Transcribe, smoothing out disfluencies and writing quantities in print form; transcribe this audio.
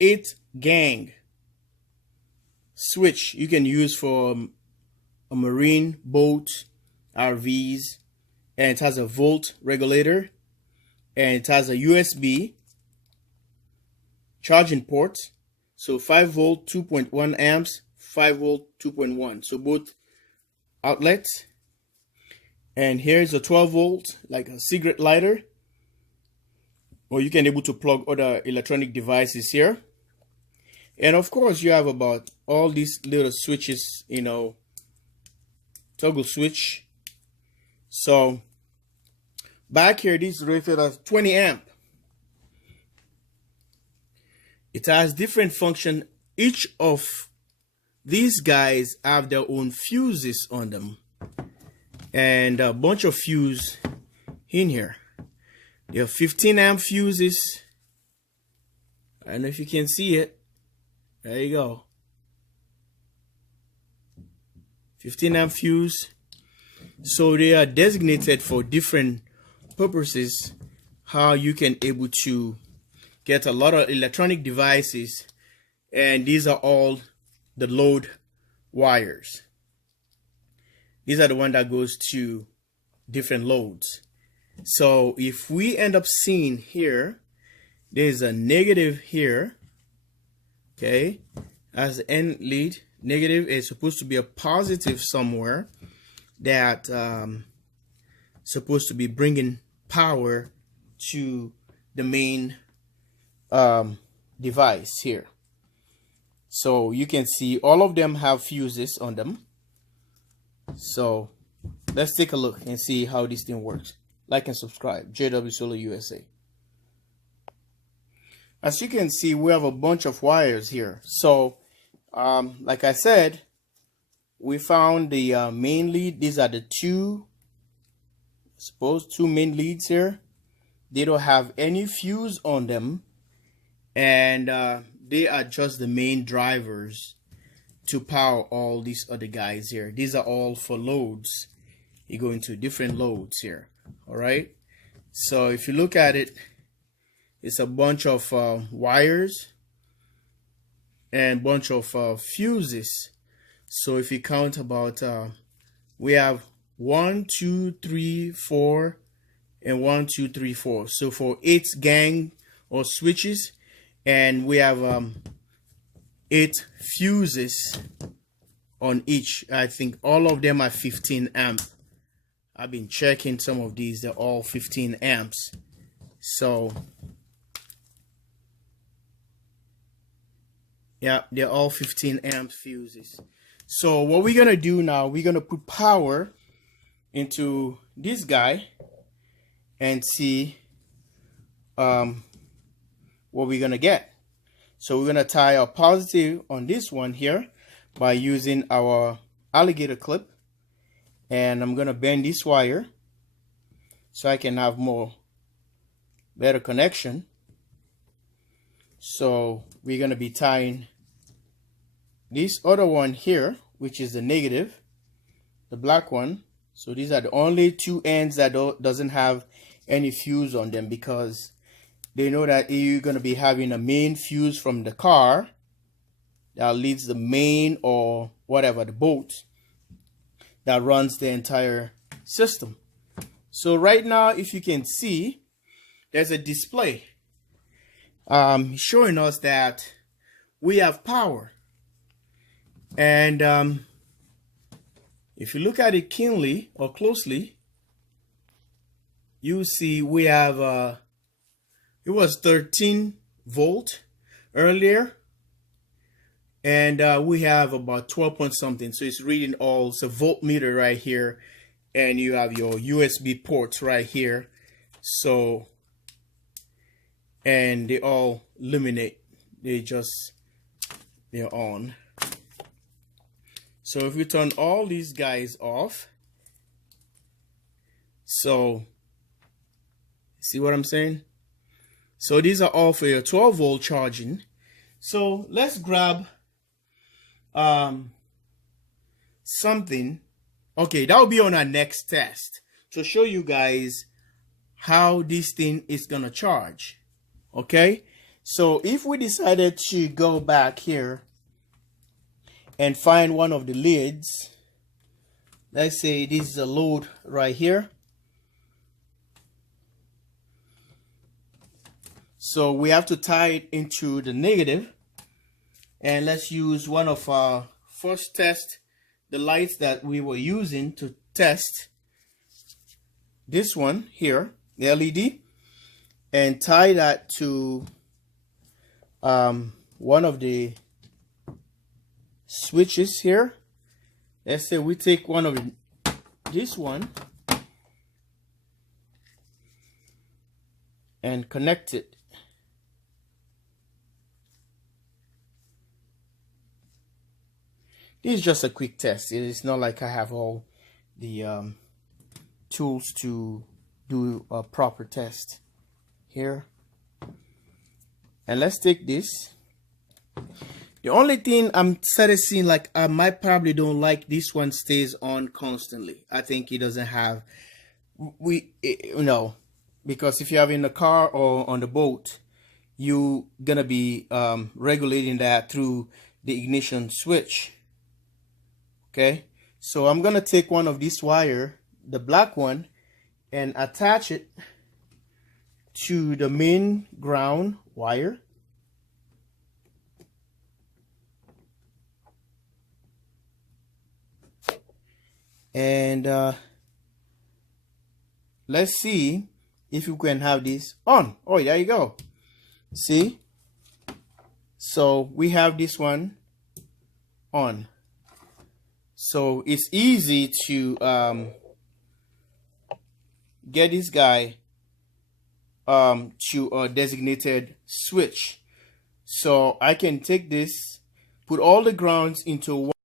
8-gang switch you can use for a marine boat, RVs, and it has a volt regulator, and it has a USB charging port. So 5 volt 2.1 amps, 5 volt 2.1, so both outlets. And here's a 12 volt, like a cigarette lighter, or you can able to plug other electronic devices here. And of course you have about all these little switches, you know, toggle switch. So back here, this rated as 20 amp. It has different function. Each of these guys have their own fuses on them, and a bunch of fuse in here. There are 15 amp fuses. I don't know if you can see it. There you go. 15 amp fuse. So they are designated for different purposes, how you can able to get a lot of electronic devices, and these are all the load wires. These are the one that goes to different loads. So if we end up seeing here, there's a negative here, okay, as the end lead. Negative is supposed to be a positive somewhere that supposed to be bringing power to the main device here. So you can see all of them have fuses on them. So let's take a look and see how this thing works. Like and subscribe. JW Solar USA. As you can see, we have a bunch of wires here. So like I said, we found the main lead. These are the two main leads here. They don't have any fuse on them, and they are just the main drivers to power all these other guys here. These are all for loads. You go into different loads here. All right, so if you look at it, it's a bunch of wires and bunch of fuses. So if you count about we have 1 2 3 4 and 1 2 3 4, so for 8 gang or switches, and we have 8 fuses on each. I think all of them are 15 amp. I've been checking some of these, they're all 15 amps. So yeah, they're all 15 amp fuses. So what we're gonna do now, we're gonna put power into this guy and see what we're gonna get. So we're gonna tie a positive on this one here by using our alligator clip, and I'm gonna bend this wire so I can have better connection. So we're gonna be tying this other one here, which is the negative, the black one. So these are the only two ends that doesn't have any fuse on them, because they know that you're going to be having a main fuse from the car that leads the main or whatever, the boat that runs the entire system. So right now, if you can see, there's a display showing us that we have power. And if you look at it keenly or closely, you see we have it was 13 volt earlier, and we have about 12 point something. So it's reading all. It's a voltmeter right here, and you have your USB ports right here. So, and they all illuminate. They're on. So if we turn all these guys off, so see what I'm saying? So these are all for your 12 volt charging. So let's grab something. Okay, that will be on our next test to show you guys how this thing is gonna charge. Okay, So if we decided to go back here and find one of the leads, let's say this is a load right here. So we have to tie it into the negative, and let's use one of our first test, the lights that we were using to test this one here, the LED, and tie that to one of the switches here. Let's say we take one of this one and connect it. This is just a quick test. It is not like I have all the tools to do a proper test here. And let's take this. The only thing I'm seeing, like, I might probably don't like this one stays on constantly. I think it doesn't have, because if you have in the car or on the boat, you gonna be regulating that through the ignition switch. Okay, so I'm gonna take one of this wire, the black one, and attach it to the main ground wire. And let's see if you can have this on. Oh, there you go. See? So we have this one on. So it's easy to get this guy to a designated switch. So I can take this, put all the grounds into one.